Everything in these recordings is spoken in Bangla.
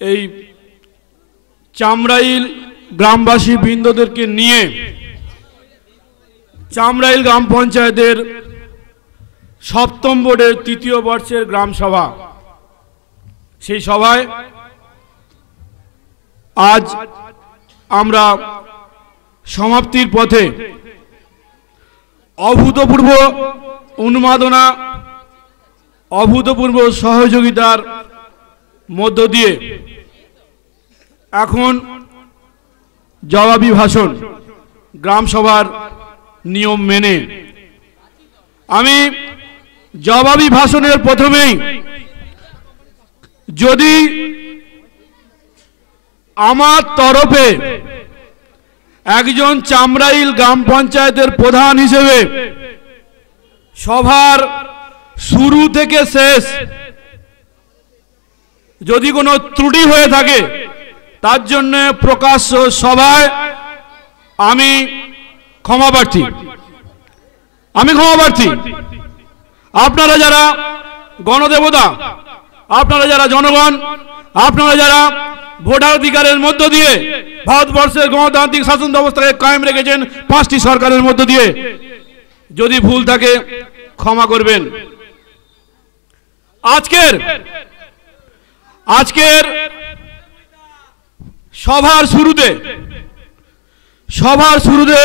এই চামরাইল গ্রামবাসী বৃন্দদেরকে নিয়ে চামরাইল গ্রাম পঞ্চায়েতের সপ্তম বোর্ডের তৃতীয় বর্ষের গ্রাম সভা, সেই সভায় আজ আমরা সমাপ্তির পথে অভূতপূর্ব উন্মাদনা, অভূতপূর্ব সহযোগিতার মধ্য দিয়ে এখন জবাবি ভাষণ গ্রাম সভার নিয়ম মেনে আমি জবাবি ভাষণের প্রথমেই যদি আমার তরফে একজন চামরাইল গ্রাম পঞ্চায়েতের প্রধান হিসেবে সভার শুরু থেকে শেষ যদি কোনো ত্রুটি হয়ে থাকে তার জন্য প্রকাশ্য সভায় আমি ক্ষমা প্রার্থী। আপনারা যারা গণদেবতা, আপনারা যারা জনগণ, আপনারা যারা ভোটাধিকারের মধ্য দিয়ে ভারতবর্ষের গণতান্ত্রিক শাসন ব্যবস্থাকে কায়েম রেখেছেন 5টি সরকারের মধ্য দিয়ে, যদি ভুল থাকে ক্ষমা করবেন। আজকের সভার শুরুতে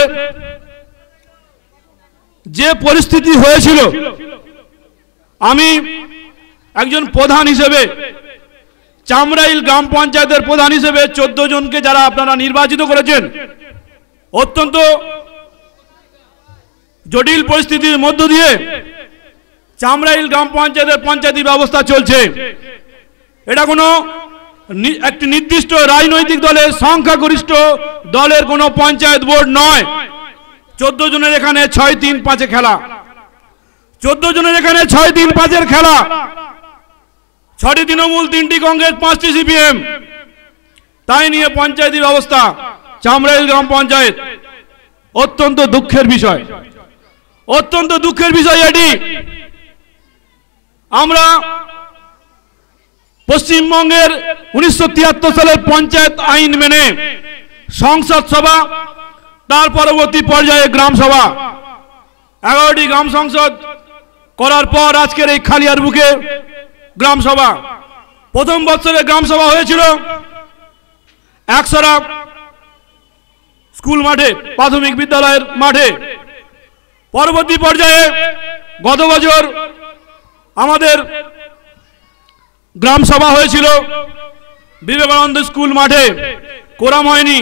যে পরিস্থিতি হয়েছিল, আমি একজন প্রধান হিসেবে, চামরাইল গ্রাম পঞ্চায়েতের প্রধান হিসেবে 14 জনকে যারা আপনারা নির্বাচিত করেছেন, অত্যন্ত জটিল পরিস্থিতির মধ্য দিয়ে চামরাইল গ্রাম পঞ্চায়েতের পঞ্চায়েতি ব্যবস্থা চলছে। এটা কোনো একটি নির্দিষ্ট রাজনৈতিক দলের সংখ্যাগরিষ্ঠ দলের কোনো পঞ্চায়েত বোর্ড নয়। 14 জনের এখানে 6-3-5 খেলা, 14 জনের এখানে 6-3-5 খেলা। 6টি তৃণমূল, 3টি কংগ্রেস, 5টি সিপিএম, তাই নিয়ে পঞ্চায়েতি ব্যবস্থা চামরাইল গ্রাম পঞ্চায়েত। অত্যন্ত দুঃখের বিষয় এটি। আমরা পশ্চিমবঙ্গের 1973 সালের পঞ্চায়েত আইন মেনে সংসদ সভা, তার পরবর্তী পর্যায়ে গ্রাম সভা, 11টি গ্রাম সংসদ করার পর আজকের এই খালিয়ার বুকে গ্রাম সভা। প্রথম বছরে গ্রাম সভা হয়েছিল একসরা স্কুল মাঠে, প্রাথমিক বিদ্যালয়ের মাঠে। পরবর্তী পর্যায়ে গত বছর আমাদের গ্রাম সভা হয়েছিল বিবেকানন্দ স্কুল মাঠে। কোরাম হয়নি,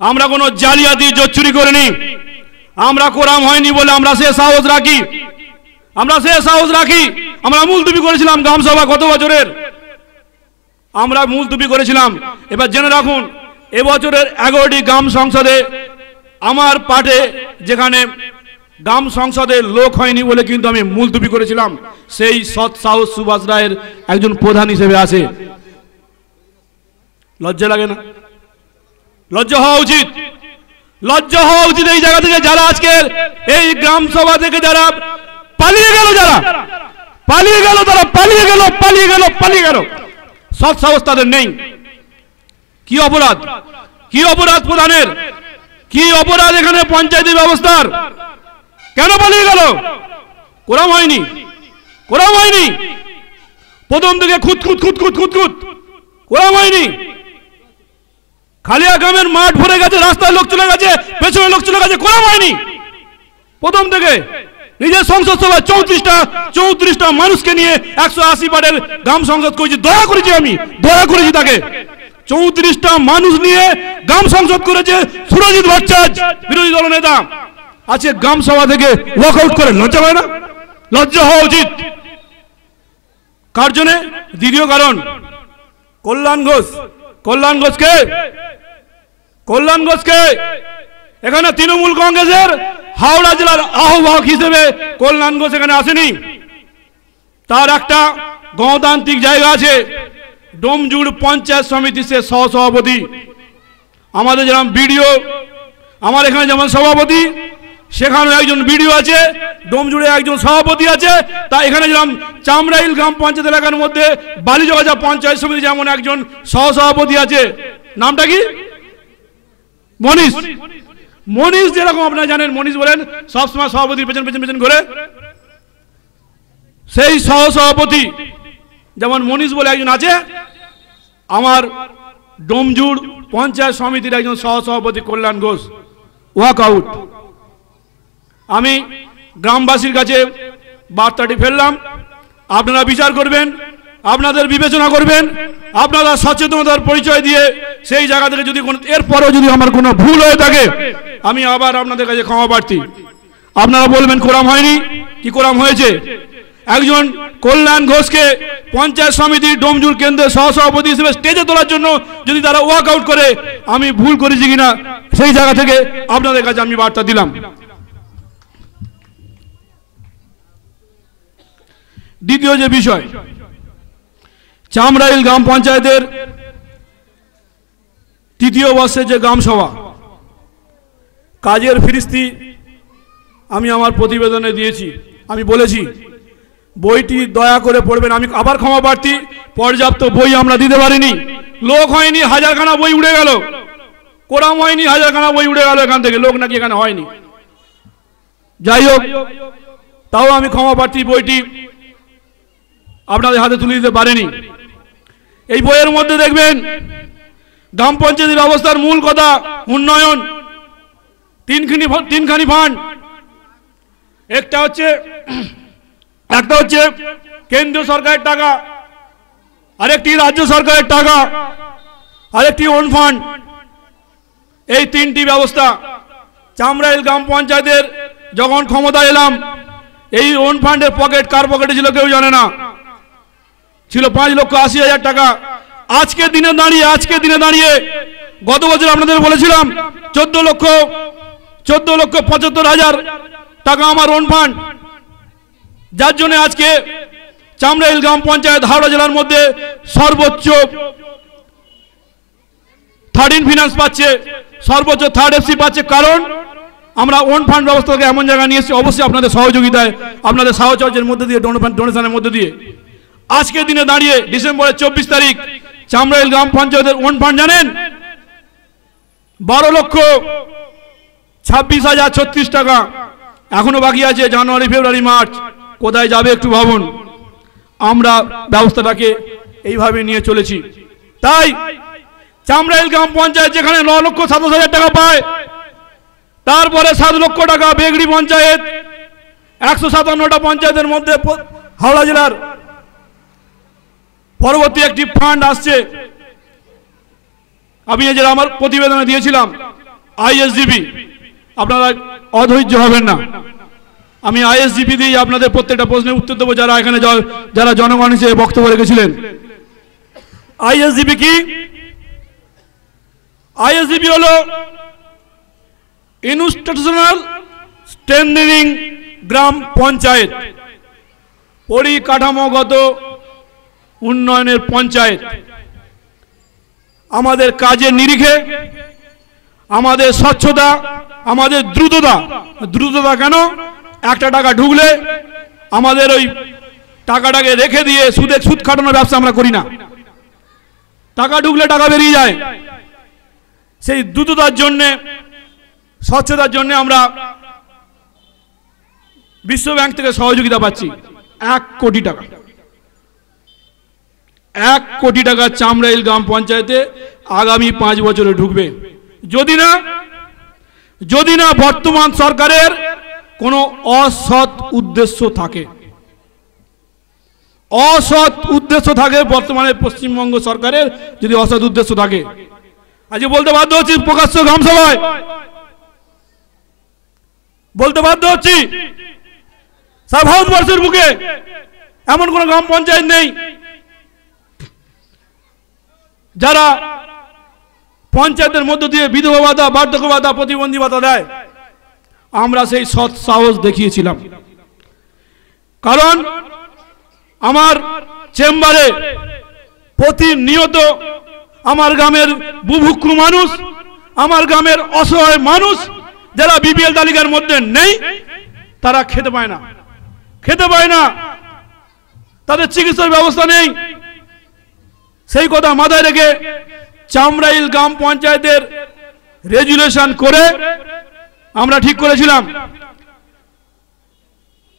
আমরা কোনো জালিয়াতি জোচ্চুরি করিনি। আমরা কোরাম হয়নি বলে আমরা সে সাহস রাখি। আমরা মুলতবি করেছিলাম গ্রাম সভা গত বছরের, আমরা মুলতবি করেছিলাম। এবার জেনে রাখুন, এবছরের 11টি গ্রাম সংসদে আমার পার্টে যেখানে গ্রাম সংসদে লোক হয়নি বলে কিন্তু আমি মুলতবি করেছিলাম, সেই সৎ সাহস সুভাষ রায়ের একজন প্রধান হিসেবে আছে। লজ্জা লাগে না? লজ্জা হওয়া উচিত এই জায়গা থেকে। যারা আজকের এই গ্রাম সভা থেকে যারা পালিয়ে গেল, সৎ সাহস তাদের নেই। কি অপরাধ প্রধানের? কি অপরাধ এখানে পঞ্চায়েতি ব্যবস্থার? কেন পালিয়ে গেল? কোরাম হয়নি। প্রথম থেকে খুঁত কোরাম হয়নি। খালিয়া গ্রামের মাঠ ভরে গেছে, রাস্তায় লোক চলে গেছে, পেছনে লোক চলে গেছে, কোরাম হয়নি। প্রথম থেকে নিজের সংসদ সভায় 34টা মানুষকে নিয়ে 180 বারের গ্রাম সংসদ করেছি। দয়া করেছি তাকে। 34টা মানুষ নিয়ে গ্রাম সংসদ করেছে সুরজিৎ ভট্টাচার্য, বিরোধী দল নেতা। আজকে গ্রাম সভা থেকে ওয়াকআউট করে লজ্জা হয় না? লজ্জা হওয়া উচিত। কার জন্য? দ্বিতীয় কারণ, কল্যাণ ঘোষকে এখানে তৃণমূল কংগ্রেসের হাওড়া জেলার আহ্বায়ক হিসেবে কল্যাণ ঘোষ এখানে আসেনি। তার একটা গণতান্ত্রিক জায়গা আছে, ডোমজুড় পঞ্চায়েত সমিতি, সে সহসভাপতি। আমাদের যেমন বিডিও, আমার এখানে যেমন সভাপতি, সেখানে একজন বিডিও আছে, ডোমজুড়ে একজন সভাপতি আছে। তা এখানে যেরকম চামরাইল গ্রাম পঞ্চায়েত এলাকার মধ্যে বালিজগজা পঞ্চায়েত সমিতি যেমন একজন সহসভাপতি আছে, নামটা কি? মনীষ। মনীষ যেরকম আপনারা জানেন, মনীষ বলেন সবসময় সভাপতির পেছন পেছন পেছন ঘুরে, সেই সহসভাপতি যেমন মনীষ বলে একজন আছে, আমার ডোমজুড় পঞ্চায়েত সমিতির একজন সহসভাপতি কল্যাণ ঘোষ ওয়াক আউট। আমি গ্রামবাসীর কাছে বার্তাটি ফেললাম, আপনারা বিচার করবেন, আপনাদের বিবেচনা করবেন, আপনারা সচেতনতার পরিচয় দিয়ে সেই জায়গা থেকে যদি কোনো এরপরেও যদি আমার কোনো ভুল হয়ে থাকে আমি আবার আপনাদের কাছে ক্ষমা প্রার্থী। আপনারা বলবেন কোরাম হয়নি কি কোরাম হয়েছে। একজন কল্যাণ ঘোষকে পঞ্চায়েত সমিতির ডোমজুড় কেন্দ্রের সহসভাপতি হিসেবে স্টেজে তোলার জন্য যদি তারা ওয়াক আউট করে, আমি ভুল করেছি কিনা সেই জায়গা থেকে আপনাদের কাছে আমি বার্তা দিলাম। দ্বিতীয় যে বিষয়, চামরাইল গ্রাম পঞ্চায়েতের তৃতীয় বর্ষে যে গ্রাম সভা কাজের ফিরিস্তি আমি আমার প্রতিবেদনে দিয়েছি। আমি বলেছি বইটি দয়া করে পড়বেন। আমি আবার ক্ষমা প্রার্থী, পর্যাপ্ত বই আমরা দিতে পারিনি, লোক হয়নি, হাজারখানা বই উড়ে গেল, কোরাম হয়নি, হাজারখানা বই উড়ে গেল এখান থেকে, লোক নাকি এখানে হয়নি। যাই হোক, তাও আমি ক্ষমা প্রার্থী, বইটি আপনাদের হাতে তুলে দিতে পারেনি। এই বইয়ের মধ্যে দেখবেন গ্রাম পঞ্চায়েতের ব্যবস্থার মূল কথা উন্নয়ন, তিনখানি ফান্ড। একটা হচ্ছে কেন্দ্রীয় সরকারের টাকা, আরেকটি রাজ্য সরকারের টাকা, আরেকটি ওন ফান্ড। এই তিনটি ব্যবস্থা চামরাইল গ্রাম পঞ্চায়েতের যখন ক্ষমতায় এলাম, এই ওন ফান্ডের পকেট কার পকেটে ছিল কেউ জানে না, ছিল 5,80,000 টাকা। আজকের দিনে দাঁড়িয়ে গত বছর আপনাদের বলেছিলাম 14,75,000 টাকা আমার ওন ফান্ড, যার জন্য আজকে চামরাইল গ্রাম পঞ্চায়েত হাওড়া জেলার মধ্যে সর্বোচ্চ 13 ফিনান্স পাচ্ছে, সর্বোচ্চ 3rd FC পাচ্ছে। কারণ আমরা ওন ফান্ড ব্যবস্থাকে এমন জায়গায় নিয়ে এসেছি, অবশ্যই আপনাদের সহযোগিতায়, আপনাদের সাহচর্যের মধ্যে দিয়ে, ডোনেশনের মধ্যে দিয়ে। আজকের দিনে দাঁড়িয়ে ডিসেম্বরের 24 তারিখ চামরাইল গ্রাম পঞ্চায়েতের ওন ফান্ড জানেন 12,26,036 টাকা। এখনো বাকি আছে জানুয়ারি, ফেব্রুয়ারি, মার্চ, কোথায় যাবে একটু ভাবুন। আমরা ব্যবস্থাটাকে এইভাবে নিয়ে চলেছি। তাই চামরাইল গ্রাম পঞ্চায়েত যেখানে 9,27,000 টাকা পায়, তারপরে 7 লক্ষ টাকা বেগড়ি পঞ্চায়েত, 157টা পঞ্চায়েতের মধ্যে হাওড়া জেলার পরবর্তী একটি ফান্ড আসছে। আমি যেটা আমার প্রতিবেদনে দিয়েছিলাম আইএসডিবি, আপনারা অধৈর্য হবেন না, আমি আইএসডিবি দিয়ে আপনাদের প্রত্যেকটা প্রশ্নের উত্তর দেবো, যারা জনগণ হিসেবে বক্তব্য রেখেছিলেন। আইএসডিবি কি? আইএসডিবি হলো ইনস্টিটিউশনাল স্ট্রেংথেনিং গ্রাম পঞ্চায়েত, পরিকাঠামোগত উন্নয়নের পঞ্চায়েত। আমাদের কাজের নিরিখে, আমাদের স্বচ্ছতা, আমাদের দ্রুততা কেন? একটা টাকা ঢুকলে আমাদের ওই টাকাটাকে রেখে দিয়ে সুদ খাটানোর ব্যবসা আমরা করি না। টাকা ঢুকলে টাকা বেরিয়ে যায়। সেই দ্রুততার জন্যে, স্বচ্ছতার জন্য আমরা বিশ্ব ব্যাংক থেকে সহযোগিতা পাচ্ছি 1 কোটি টাকা। 1 কোটি টাকা চামরাইল গ্রাম পঞ্চায়েতে আগামী 5 বছরে ঢুকবে, যদি না বর্তমান সরকারের কোনো অসৎ উদ্দেশ্য থাকে। বর্তমানে পশ্চিমবঙ্গ সরকারের যদি অসৎ উদ্দেশ্য থাকে, আজকে বলতে বাধ্য হচ্ছি, প্রকাশ্য গ্রাম সভায় বলতে বাধ্য হচ্ছি, সারা ভারতবর্ষের বুকে এমন কোন গ্রাম পঞ্চায়েত নেই যারা পঞ্চায়েতের মধ্য দিয়ে বিধবা ভাতা, বার্ধক্য ভাতা, প্রতিবন্ধী ভাতা দেয়। আমরা সেই সৎ সাহস দেখিয়েছিলাম, কারণ আমার চেম্বারে প্রতিনিয়ত আমার গ্রামের বুভুক্ষু মানুষ, আমার গ্রামের অসহায় মানুষ যারা বিপিএল তালিকার মধ্যে নেই তারা খেতে পায় না, তাদের চিকিৎসার ব্যবস্থা নেই। সেই কথা মাথায় রেখে চামড়াইল গ্রাম পঞ্চায়েতের রেজুলেশন করে আমরা ঠিক করেছিলাম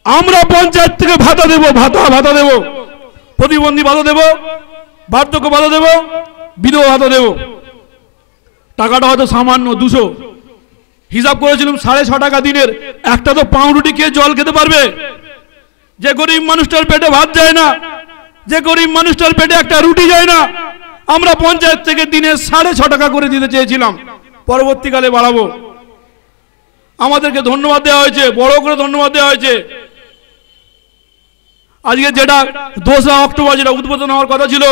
আমরা পঞ্চায়েত থেকে ভাতা দেব, ভাতা দেব, প্রতিবন্ধী ভাতা দেব, বার্ধক্য ভাতা দেব, বিধবা ভাতা দেব। টাকাটা হয়তো সামান্য 200, হিসাব করেছিলাম 6.5 টাকা দিনের। একটা তো পাউরুটি খেয়ে জল খেতে পারবে? যে গরিব মানুষটার পেটে ভাত যায় না, যে গরিব মানুষটার পেটে একটা রুটি যায় না, আমরা পঞ্চায়েত থেকে দিনে 6.5 টাকা করে দিতে চেয়েছিলাম, পরবর্তীকালে বাড়াবো। আমাদেরকে ধন্যবাদ দেওয়া হয়েছে, বড় করে ধন্যবাদ দেওয়া হয়েছে। আজকে যেটা 2 অক্টোবর যেটা উদ্বোধন হওয়ার কথা ছিল,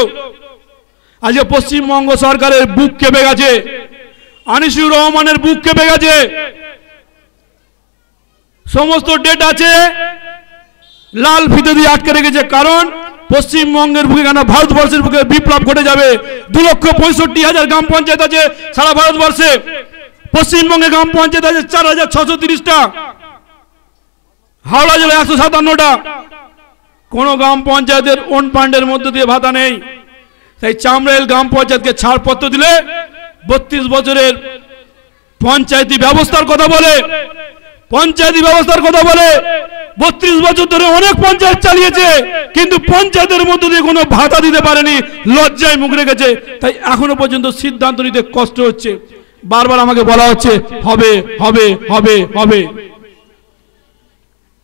আজকে পশ্চিমবঙ্গ সরকারের বুক কেঁপে গেছে, আনিসুর রহমানের বুক কেঁপে গেছে। সমস্ত ডেট আছে, লাল ফিতে দিয়ে আটকে রেখেছে। কারণ পশ্চিমবঙ্গের বুকে কেন ভারতবর্ষের বুকে বিপ্লব ঘটে যাবে। 2,65,000 গ্রাম পঞ্চায়েত আছে সারা ভারতবর্ষে। পশ্চিমবঙ্গে গ্রাম পঞ্চায়েত আছে 4,630টা, হাওড়া জেলায় 157টা। কোন গ্রাম পঞ্চায়েতের ওন ফান্ডের মধ্যে দিয়ে ভাতা নেই। তাই চামড়াইল গ্রাম পঞ্চায়েতকে ছাড়পত্র দিলে 32 বছরের পঞ্চায়েতি ব্যবস্থার কথা বলে, 32 বছর ধরে অনেক পঞ্চায়েত চালিয়েছে, কিন্তু পঞ্চায়েতের মধ্যে দিয়ে কোনো ভাতা দিতে পারেনি, লজ্জায় মুখ রেখেছে। তাই এখনো পর্যন্ত সিদ্ধান্ত নিতে কষ্ট হচ্ছে। বারবার আমাকে বলা হচ্ছে হবে হবে হবে হবে।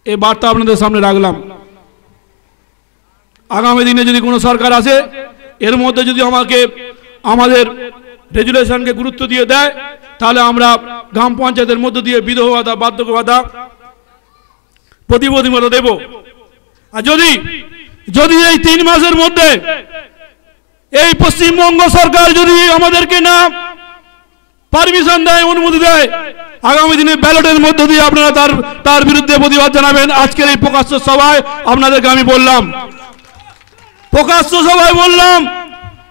এই বার্তা আপনাদের সামনে রাখলাম। আগামী দিনে যদি কোনো সরকার আসে, এর মধ্যে যদি আমাদের রেজুলেশনকে গুরুত্ব দিয়ে দেয়, তাহলে আমরা গ্রাম পঞ্চায়েতের মধ্য দিয়ে বিধবা ভাতা, বার্ধক্য ভাতা, প্রতিবন্ধী ভাতা দেব। আর যদি এই 3 মাসের মধ্যে এই পশ্চিমবঙ্গ সরকার যদি আমাদেরকে না পারমিশন দেয়, অনুমতি দেয়, আগামী দিনে ব্যালটের মধ্য দিয়ে আপনারা তার বিরুদ্ধে প্রতিবাদ জানাবেন। আজকের এই প্রকাশ্য সভায় আপনাদেরকে আমি বললাম,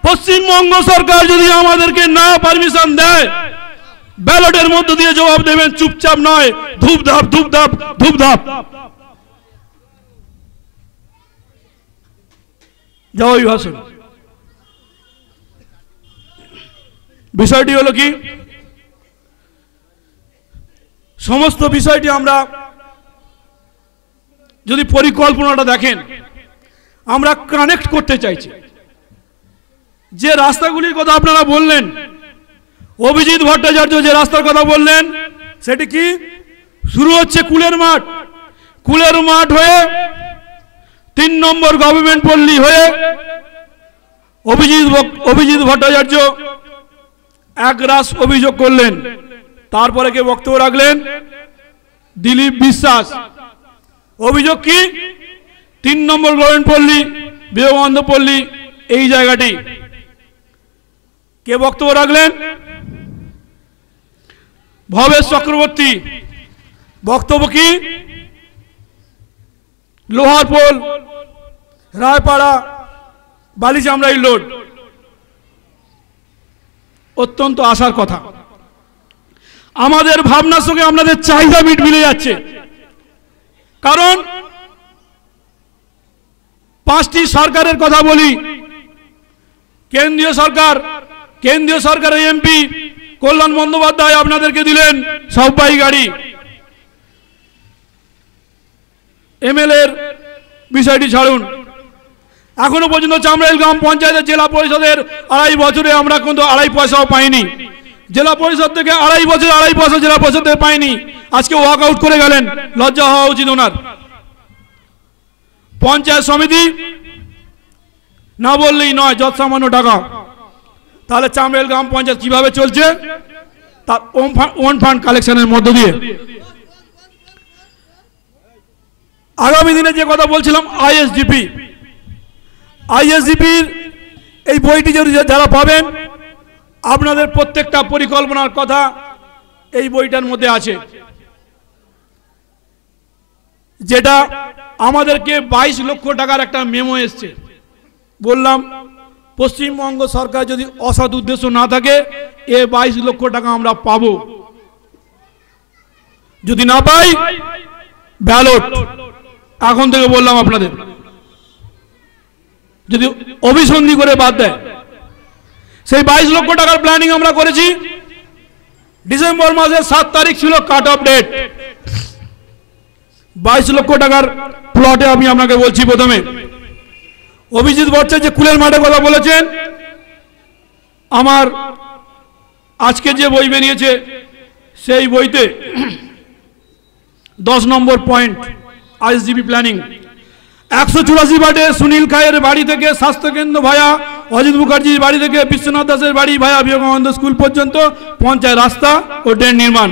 পশ্চিমবঙ্গ সরকার যদি আমাদেরকে না পারমিশন দেয়, ব্যালটের মধ্য দিয়ে জবাব দেবেন, চুপচাপ নয়, ধূপধাপ ধূপধাপ ধূপধাপ। জয় ভাষণ। বিষয়টি হলো কি, সমস্ত বিষয়টি আমরা যদি পরিকল্পনাটা দেখেন, আমরা কানেক্ট করতে চাইছি। যে রাস্তাগুলির কথা আপনারা বললেন, অভিজিৎ ভট্টাচার্য যে রাস্তার কথা বললেন, সেটি কি শুরু হচ্ছে কুলের মাঠ হয়ে 3 নম্বর গভর্নমেন্ট পল্লী হয়ে অভিজিৎ ভট্টাচার্য একরাশ অভিযোগ করলেন। তারপরে কে বক্তব্য রাখলেন? দিলীপ বিশ্বাস। অভিযোগ কি? 3 নম্বর গভর্নমেন্ট পল্লী, বিবেকানন্দ পল্লী, এই জায়গাটি। কে বক্তব্য রাখলেন? ভবেশ চক্রবর্তী। বক্তব্য কি? লোহারপোল, রায়পাড়া, বালিচামড়াই লোড। অত্যন্ত আশার কথা। আমাদের ভাবনার সঙ্গে আপনাদের চাহিদা মিলে যাচ্ছে। কারণ 5টি সরকারের কথা বলি। কেন্দ্রীয় সরকারের এমপি কল্যাণ বন্দ্যোপাধ্যায় আপনাদেরকে দিলেন সববাই গাড়ি। এমএলএর বিষয়টি ছাড়ুন, এখনো পর্যন্ত চামড়াইল গ্রাম পঞ্চায়েতের জেলা পরিষদের 2.5 বছরে আমরা কিন্তু 2.5 পয়সাও পাইনি। জেলা পরিষদ থেকে 2.5 পয়সা জেলা পরিষদ থেকে পাইনি। আজকে ওয়াক আউট করে গেলেন, লজ্জা হওয়া উচিত ওনার। পঞ্চায়েত সমিতি না বললেই নয়, যত সামান্য টাকা। তাহলে চামড়াইল গ্রাম পঞ্চায়েত কিভাবে চলছে? তার ওন ফান্ড কালেকশনের মধ্য দিয়ে। আগামী দিনে যে কথা বলছিলাম, আইএসডিপির এই বইটি যদি যারা পাবেন, আপনাদের প্রত্যেকটা পরিকল্পনার কথা এই বইটার মধ্যে আছে। যেটা আমাদেরকে 22 লক্ষ টাকার একটা মেমো এসছে। বললাম পশ্চিমবঙ্গ সরকার যদি অসৎ উদ্দেশ্য না থাকে, এ 22 লক্ষ টাকা আমরা পাবো। যদি না পাই ব্যালট। এখন থেকে বললাম আপনাদের, যদি অভিসন্ধি করে বাদ দেয়, সেই 22 লক্ষ টাকার প্ল্যানিং আমরা করেছি। ডিসেম্বর মাসের 7 তারিখ ছিল কাট অফ ডেট। 22 লক্ষ টাকার প্লটে আমি আপনাকে বলছি, প্রথমে অভিজিৎ ভট্টাচার্য যে কুলের মাঠে কথা বলেছেন, আমার আজকে যে বই বেরিয়েছে সেই বইতে 10 নম্বর পয়েন্ট আইএসডিপি প্ল্যানিং। 184 বাটে সুনীল খায়ের বাড়ি থেকে স্বাস্থ্যকেন্দ্র ভায়া অজিত মুখার্জির বাড়ি থেকে বিশ্বনাথ দাসের বাড়ি ভায়া বিবেকানন্দ স্কুল পর্যন্ত পঞ্চায়েত রাস্তা ও ড্রেন নির্মাণ।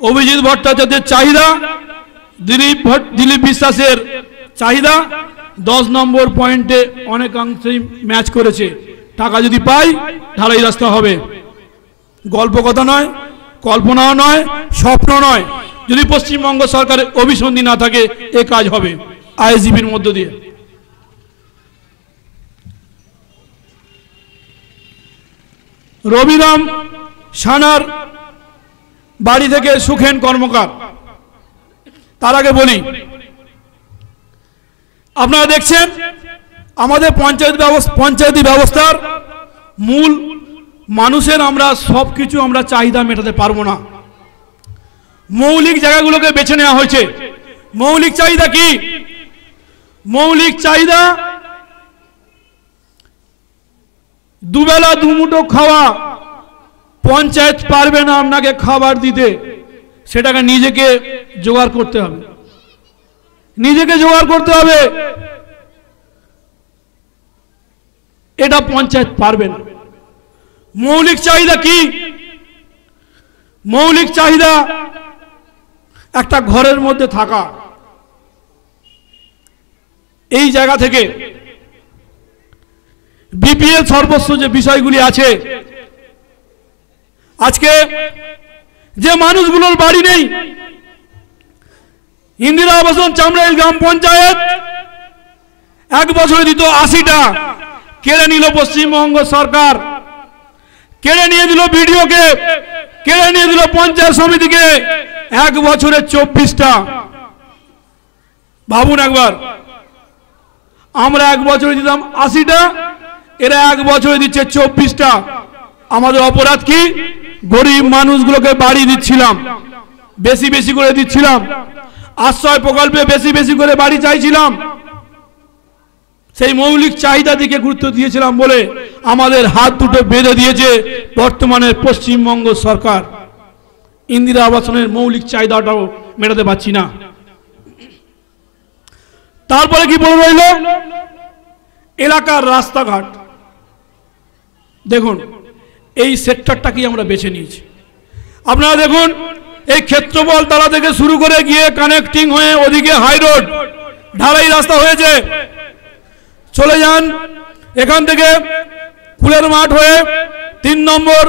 অভিজিৎ ভট্টাচার্যের চাহিদা, দিলীপ বিশ্বাসের চাহিদা 10 নম্বর পয়েন্টে অনেকাংশেই ম্যাচ করেছে। টাকা যদি পাই ঢালাই রাস্তা হবে। গল্প কথা নয়, কল্পনাও নয়, স্বপ্ন নয়। যদি পশ্চিমবঙ্গ সরকারের অভিসন্ধি না থাকে এ কাজ হবে আইএসডিপির মধ্য দিয়ে। রবিরাম সানার বাড়ি থেকে সুখেন কর্মকার। তার আগে বলি, আপনারা দেখছেন আমাদের পঞ্চায়েতি ব্যবস্থার মূল মানুষের আমরা সবকিছু আমরা চাহিদা মেটাতে পারবো না। মৌলিক জায়গাগুলোকে বেছে নেওয়া হয়েছে। মৌলিক চাহিদা কি? মৌলিক চাহিদা দুবেলা দুমুঠো খাওয়া পঞ্চায়েত পারবে না আপনাকে খাবার দিতে, সেটাকে নিজেকে জোগাড় করতে হবে। নিজেকে জোগাড় করতে হবে, এটা পঞ্চায়েত পারবে না। মৌলিক চাহিদা কি? মৌলিক চাহিদা একটা ঘরের মধ্যে থাকা। এই জায়গা থেকে বিপিএল সর্বস্ব যে বিষয়গুলি আছে, আজকে যে মানুষগুলোর বাড়ি নেই, ইন্দিরা আবাসন চামড়াইল গ্রাম পঞ্চায়েত 1 বছরে দিত 80টা, কেড়ে নিল পশ্চিমবঙ্গ সরকার, কেড়ে নিয়ে দিল বিডিওকে, কেড়ে নিয়ে দিল পঞ্চায়েত সমিতিকে। 1 বছরে 24টা। ভাবুন একবার, আমরা 1 বছরে দিতাম 80টা, এরা 1 বছরে দিচ্ছে 24টা। আমাদের অপরাধ কি? গরিব মানুষগুলোকে বাড়ি দিচ্ছিলাম, বেশি বেশি করে দিচ্ছিলাম, আশ্রয় প্রকল্পে বেশি বেশি করে বাড়ি চাইছিলাম, সেই মৌলিক চাহিদা দিকে গুরুত্ব দিয়েছিলাম বলে আমাদের হাত দুটো বেঁধে দিয়েছে বর্তমানের পশ্চিমবঙ্গ সরকার। ইন্দিরা আবাসনের মৌলিক চাহিদাটাও মেটাতে পারছি না। তারপরে কি বলে রইল? এলাকার রাস্তাঘাট। দেখুন, এই সেক্টরটাকে আমরা বেছে নিয়েছি। আপনারা দেখুন, এই ক্ষেত্রফল তালা থেকে শুরু করে গিয়ে কানেক্টিং হয়ে ওদিকে হাই রোড ঢালাই রাস্তা হয়েছে। চলে যান এখান থেকে ফুলের মাঠ হয়ে 3 নম্বর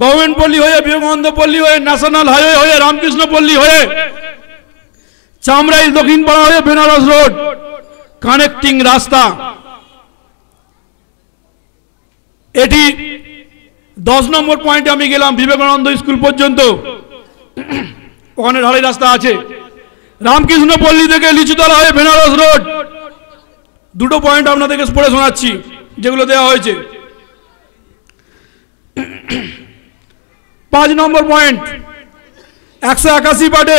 গভর্নমেন্ট পল্লী হয়ে বিবেকানন্দ পল্লী হয়ে ন্যাশনাল হাইওয়ে হয়ে রামকৃষ্ণ পল্লী হয়ে চামড়াইল দক্ষিণপাড়া হয়ে বেনারস রোড কানেক্টিং রাস্তা। এটি 10 নম্বর পয়েন্টে আমি গেলাম বিবেকানন্দ স্কুল পর্যন্ত, ওখানে ঢালাই রাস্তা আছে। রামকৃষ্ণ পল্লী থেকে লিচুতলা হয়ে বেনারস রোড, 2টো পয়েন্ট আপনাদেরকে পড়ে শোনাচ্ছি যেগুলো দেওয়া হয়েছে। 5 নম্বর পয়েন্ট 181 বাটে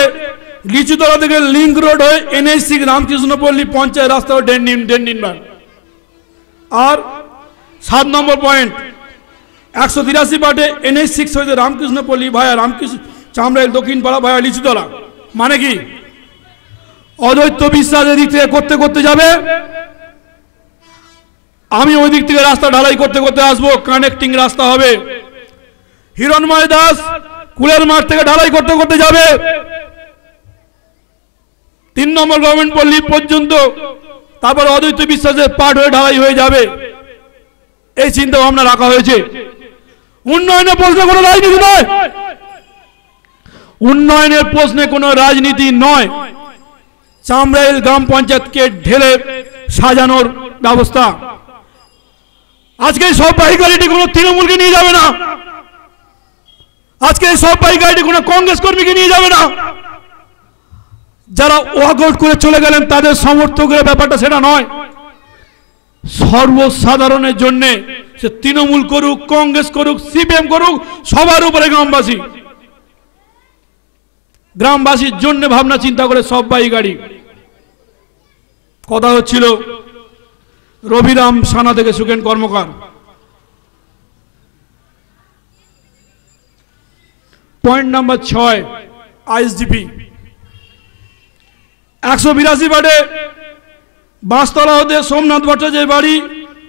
লিচুতলা থেকে লিঙ্ক রোড হয়ে NH6 রামকৃষ্ণ পল্লী পঞ্চায়েত রাস্তা ও ড্রেন নির্মাণ। আর 7 নম্বর পয়েন্ট 183 বাটে NH6 হয়ে রামকৃষ্ণ পল্লী ভায়া রামকৃষ্ণ চামড়াইল দক্ষিণপাড়া ভায়া লিচুতলা। মানে কি? অদ্বৈত বিশ্বাসের দিক থেকে করতে করতে যাবে, আমি ওই দিক থেকে রাস্তা ঢালাই করতে করতে আসবো, কানেক্টিং রাস্তা হবে। হিরণময় দাস কুলের মাঠ থেকে ঢালাই করতে করতে যাবে 3 নম্বর গভর্নমেন্ট পল্লী পর্যন্ত, তারপর অদ্বৈত বিশ্বাসের পাঠ হয়ে ঢালাই হয়ে যাবে। এই চিন্তা ভাবনা রাখা হয়েছে। উন্নয়নের প্রশ্নে কোনো রাজনীতি নয়, উন্নয়নের প্রশ্নে কোনো রাজনীতি নয়। চামড়াইল গ্রাম পঞ্চায়েতকে ঢেলে সাজানোর ব্যবস্থা। আজকে সব পাইকারিটি কোনো তৃণমূলকে নিয়ে যাবে না, আজকে সব পাইকারিটি কোনো কংগ্রেস কর্মীকে নিয়ে যাবে না। যারা ওয়াকআউট করে চলে গেলেন তাদের সমর্থকের ব্যাপারটা সেটা নয়, সর্বসাধারণের জন্য, সে তৃণমূল করুক, কংগ্রেস করুক, সিপিএম করুক, সবার উপরে গ্রামবাসীর জন্য ভাবনা চিন্তা করে সবাই গাড়ি। কথা হচ্ছিল রবিরাম সানা থেকে সুখেন কর্মকার। পয়েন্ট নাম্বার 6, আইএসডিপি 182 বাটে বাঁশতলা হতে সোমনাথ ভট্টাচার্যের বাড়ি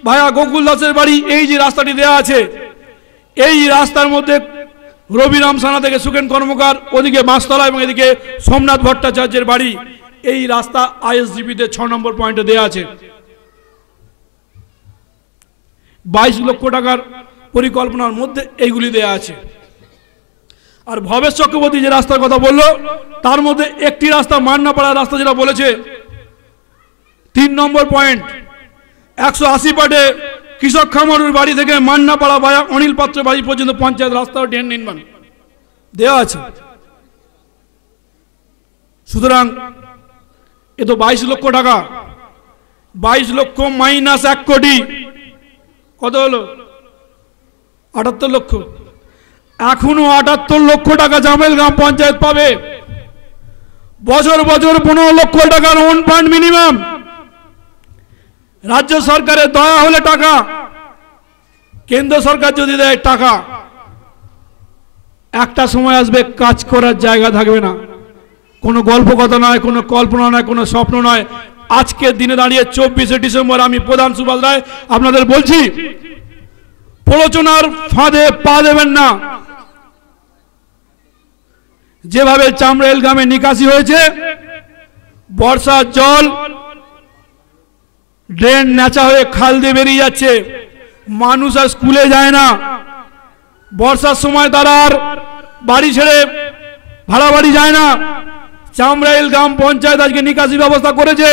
ভায়া গোকুল দাসের বাড়ি, এই যে রাস্তাটি দেয়া আছে, এই রাস্তার মধ্যে রবিরাম সানা থেকে সুখেন কর্মকার, ওদিকে বাঁশতলা এবং এদিকে সোমনাথ ভট্টাচার্যের বাড়ি, এই রাস্তা আইএসডিপিতে 6 নম্বর পয়েন্টে দেয়া আছে। 22 লক্ষ টাকার পরিকল্পনার মধ্যে এইগুলি দেয়া আছে। আর ভবেশ চক্রবর্তী যে রাস্তার কথা বললো তার মধ্যে একটি রাস্তা মান্নাপাড়া রাস্তা যেটা বলেছে 3 নম্বর পয়েন্ট, 180 পাটে কৃষক খামারুর বাড়ি থেকে মান্নাপাড়া ভায়া অনিল পাত্র বাড়ি পর্যন্ত পঞ্চায়েত রাস্তা ও ড্রেন নির্মাণ দেওয়া আছে। সুতরাং এ তো 22 লক্ষ টাকা, 22 লক্ষ মাইনাস 1 কোটি কত হলো? 78 লক্ষ। এখনো 78 লক্ষ টাকা জামেল গ্রাম পঞ্চায়েত পাবে। বছর বছর 15 লক্ষ টাকার ওন ফান্ড মিনিমাম। রাজ্য সরকারের দয়া হলে টাকা, কেন্দ্র সরকার যদি দেয় টাকা, একটা সময় আসবে কাজ করার জায়গা থাকবে না। কোনো গল্প কথা নয়, কোনো কল্পনা নয়, কোনো স্বপ্ন নয়। আজকের দিনে দাঁড়িয়ে 24শে ডিসেম্বর আমি প্রধান সুভাষ রায় আপনাদের বলছি, প্ররোচনার ফাঁদে পা দেবেন না। যেভাবে চামড়াইল গ্রামে নিকাশি হয়েছে, বর্ষার জল ড্রেন নেচা হয়ে খাল দিয়ে বেরিয়ে যাচ্ছে, মানুষ আর স্কুলে যায় না। বর্ষার সময় তারা আর বাড়ি ছেড়ে ভাড়া বাড়ি যায় না। চামড়াইল গ্রাম পঞ্চায়েত আজকে নিকাশি ব্যবস্থা করেছে।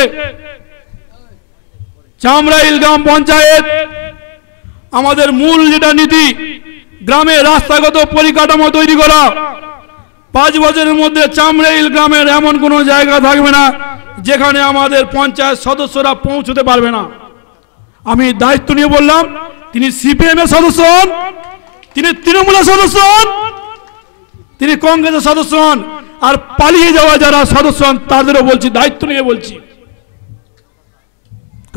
চামড়াইল গ্রাম পঞ্চায়েত আমাদের মূল যেটা নীতি, গ্রামে রাস্তাগত পরিকাঠামো তৈরি করা। 5 বছরের মধ্যে চামড়াইল গ্রামের এমন কোনো জায়গা থাকবে না যেখানে আমাদের পঞ্চায়েত সদস্যরা পৌঁছতে পারবে না। আমি দায়িত্ব নিয়ে বললাম, তিনি সিপিএম এর সদস্য হন, তিনি তৃণমূলের সদস্য হন, তিনি কংগ্রেসের সদস্য হন, আর পালিয়ে যাওয়া যারা সদস্য হন তাদেরও বলছি, দায়িত্ব নিয়ে বলছি।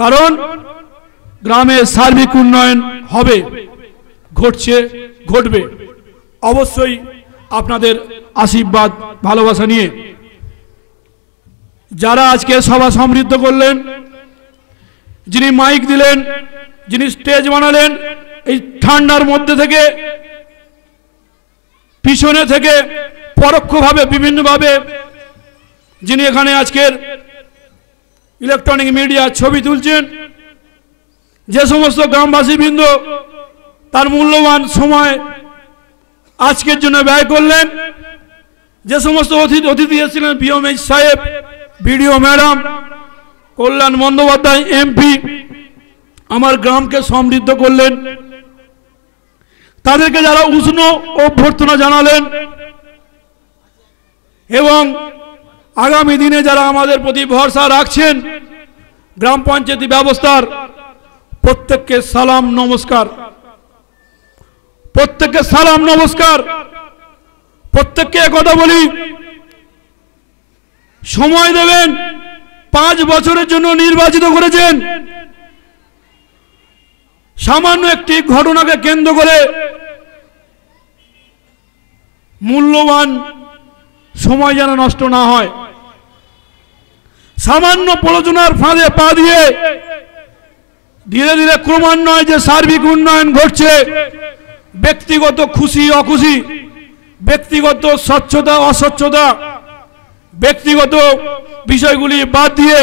কারণ গ্রামের সার্বিক উন্নয়ন হবে, ঘটছে, ঘটবে, অবশ্যই আপনাদের আশীর্বাদ ভালোবাসা নিয়ে। যারা আজকে সভা সমৃদ্ধ করলেন, যিনি মাইক দিলেন, যিনি স্টেজ বানালেন, এই ঠান্ডার মধ্যে থেকে, পিছনে থেকে, পরোক্ষভাবে বিভিন্নভাবে যিনি এখানে আজকের ইলেকট্রনিক মিডিয়া ছবি তুলছেন, যে সমস্ত গ্রামবাসী বৃন্দ তার মূল্যবান সময় আজকের জন্য ব্যয় করলেন, যে সমস্ত অতিথি এসেছিলেন, পিএমএইচ সাহেব, বিডিও ম্যাডাম, কল্যাণ বন্দ্যোপাধ্যায় এমপি, আমার গ্রামকে সমৃদ্ধ করলেন, তাদেরকে যারা উষ্ণ অভ্যর্থনা জানালেন, এবং আগামী দিনে যারা আমাদের প্রতি ভরসা রাখছেন গ্রাম পঞ্চায়েতি ব্যবস্থার, প্রত্যেককে সালাম নমস্কার, প্রত্যেককে সালাম নমস্কার। প্রত্যেককে কথা বলি, সময় দেবেন। 5 বছরের জন্য নির্বাচিত করেছেন। সামান্য একটি ঘটনাকে কেন্দ্র করে মূল্যবান সময় যেন নষ্ট না হয়। সামান্য প্ররোচনার ফাঁদে পা দিয়ে ধীরে ধীরে ক্রমান্বয়ে যে সার্বিক উন্নয়ন ঘটছে, ব্যক্তিগত খুশি অখুশি, ব্যক্তিগত স্বচ্ছতা অস্বচ্ছতা, ব্যক্তিগত বিষয়গুলি বাদ দিয়ে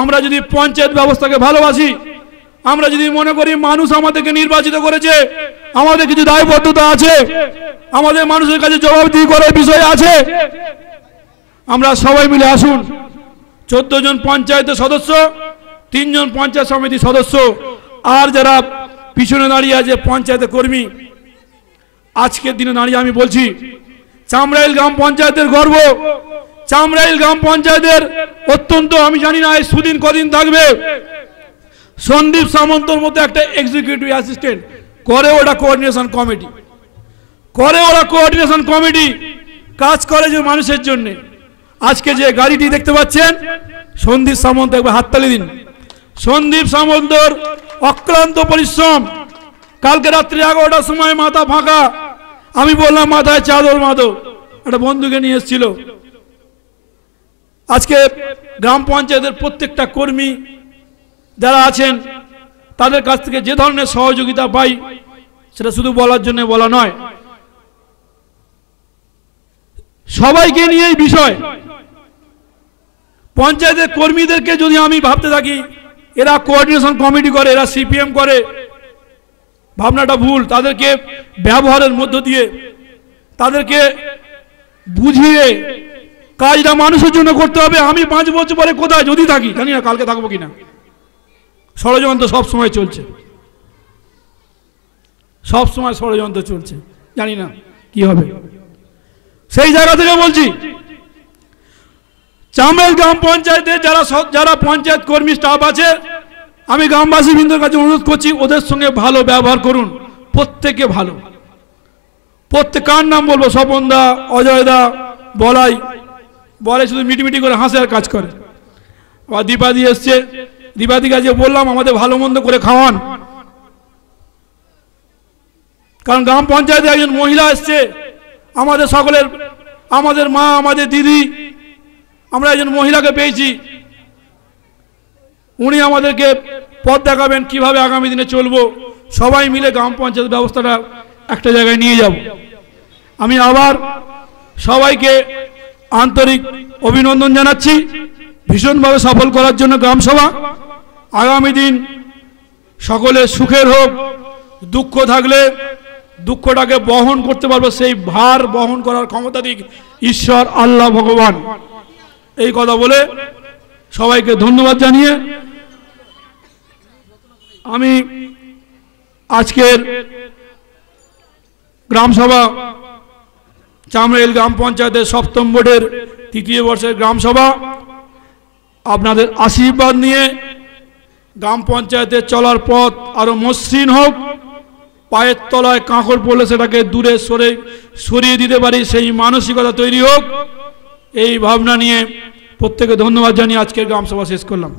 আমরা যদি পঞ্চায়েত ব্যবস্থাকে ভালোবাসি, আমরা যদি মনে করি মানুষ আমাদেরকে নির্বাচিত করেছে, আমাদের কিছু দায়বদ্ধতা আছে, আমাদের মানুষের কাছে জবাবদিহি করার বিষয় আছে, আমরা সবাই মিলে আসুন। 14 জন পঞ্চায়েতের সদস্য, 3 জন পঞ্চায়েত সমিতি সদস্য, আর যারা পিছনে দাঁড়িয়ে আছে পঞ্চায়েতের কর্মী, আজকের দিনে দাঁড়িয়ে আমি বলছি, চামড়াইল গ্রাম পঞ্চায়েতের গর্ব, চামড়াইল গ্রাম পঞ্চায়েতের অত্যন্ত, আমি জানি না এই সুদিন কদিন থাকবে, সন্দীপ সামন্তর মতো একটা এক্সিকিউটিভ অ্যাসিস্ট্যান্ট করে, ওটা কোঅর্ডিনেশন কমিটি করে, ওরা কোঅর্ডিনেশন কমিটি কাজ করে যে মানুষের জন্য। আজকে যে গাড়িটি দেখতে পাচ্ছেন সন্দীপ সামন্ত, একবার হাততালি দিন। সন্দীপ সামন্তর অক্লান্ত পরিশ্রম। কালকে রাত্রি 11টার সময় মাথা ফাঁকা, আমি বললাম মাথায় চাদর বাঁধো, একটা বন্ধুকে নিয়ে এসেছিল। আজকে গ্রাম পঞ্চায়েতের প্রত্যেকটা কর্মী যারা আছেন তাদের কাছ থেকে যে ধরনের সহযোগিতা পাই সেটা শুধু বলার জন্য বলা নয়, সবাইকে নিয়ে এই বিষয়। পঞ্চায়েতের কর্মীদেরকে যদি আমি ভাবতে থাকি এরা কোঅর্ডিনেশন কমিটি করে, এরা সিপিএম করে, ভাবনাটা ভুল। তাদেরকে ব্যবহারের মধ্য দিয়ে, তাদেরকে বুঝিয়ে কাজটা মানুষের জন্য করতে হবে। আমি 5 বছর পরে কোথায় যদি থাকি জানি না, কালকে থাকবো কিনা। ষড়যন্ত্র সব সময় চলছে, সব সময় ষড়যন্ত্র চলছে, জানি না কি হবে। সেই জায়গা থেকে বলছি, চামড়াইল গ্রাম পঞ্চায়েতে যারা পঞ্চায়েত কর্মী স্টাফ আছে, আমি গ্রামবাসী বৃন্দের কাছে অনুরোধ করছি ওদের সঙ্গে ভালো ব্যবহার করুন। প্রত্যেকে ভালো, প্রত্যেক কার নাম বলবো, স্বপন দা, অজয় দা, বলে শুধু মিটিমিটি করে হাসে আর কাজ করে। বা দীপাদি এসছে, দীপাদি কাছে বললাম আমাদের ভালো মন্দ করে খাওয়ান, কারণ গ্রাম পঞ্চায়েতে একজন মহিলা এসছে, আমাদের সকলের, আমাদের মা, আমাদের দিদি, আমরা একজন মহিলাকে পেয়েছি, উনি আমাদেরকে পথ দেখাবেন কিভাবে আগামী দিনে চলবো। সবাই মিলে গ্রাম পঞ্চায়েত ব্যবস্থাটা একটা জায়গায় নিয়ে যাব। আমি আবার সবাইকে আন্তরিক অভিনন্দন জানাচ্ছি ভীষণভাবে সফল করার জন্য গ্রাম সভা। আগামী দিন সকলের সুখের হোক। দুঃখ থাকলে দুঃখটাকে বহন করতে পারবো, সেই ভার বহন করার ক্ষমতা দিক ঈশ্বর, আল্লাহ, ভগবান। এই কথা বলে সবাইকে ধন্যবাদ জানিয়ে আমি আজকের গ্রাম সভা, চামড়াইল গ্রাম পঞ্চায়েতের 7ম বোর্ডের 3য় বর্ষের গ্রাম সভা, আপনাদের আশীর্বাদ নিয়ে গ্রাম পঞ্চায়েতের চলার পথ আরো মসৃণ হোক, পায়ের তলায় কাঁকড় পড়লে সেটাকে দূরে সরিয়ে দিতে পারি সেই মানসিকতা তৈরি হোক, এই ভাবনা নিয়ে প্রত্যেকে ধন্যবাদ জানিয়ে আজকের গ্রাম সভা শেষ করলাম।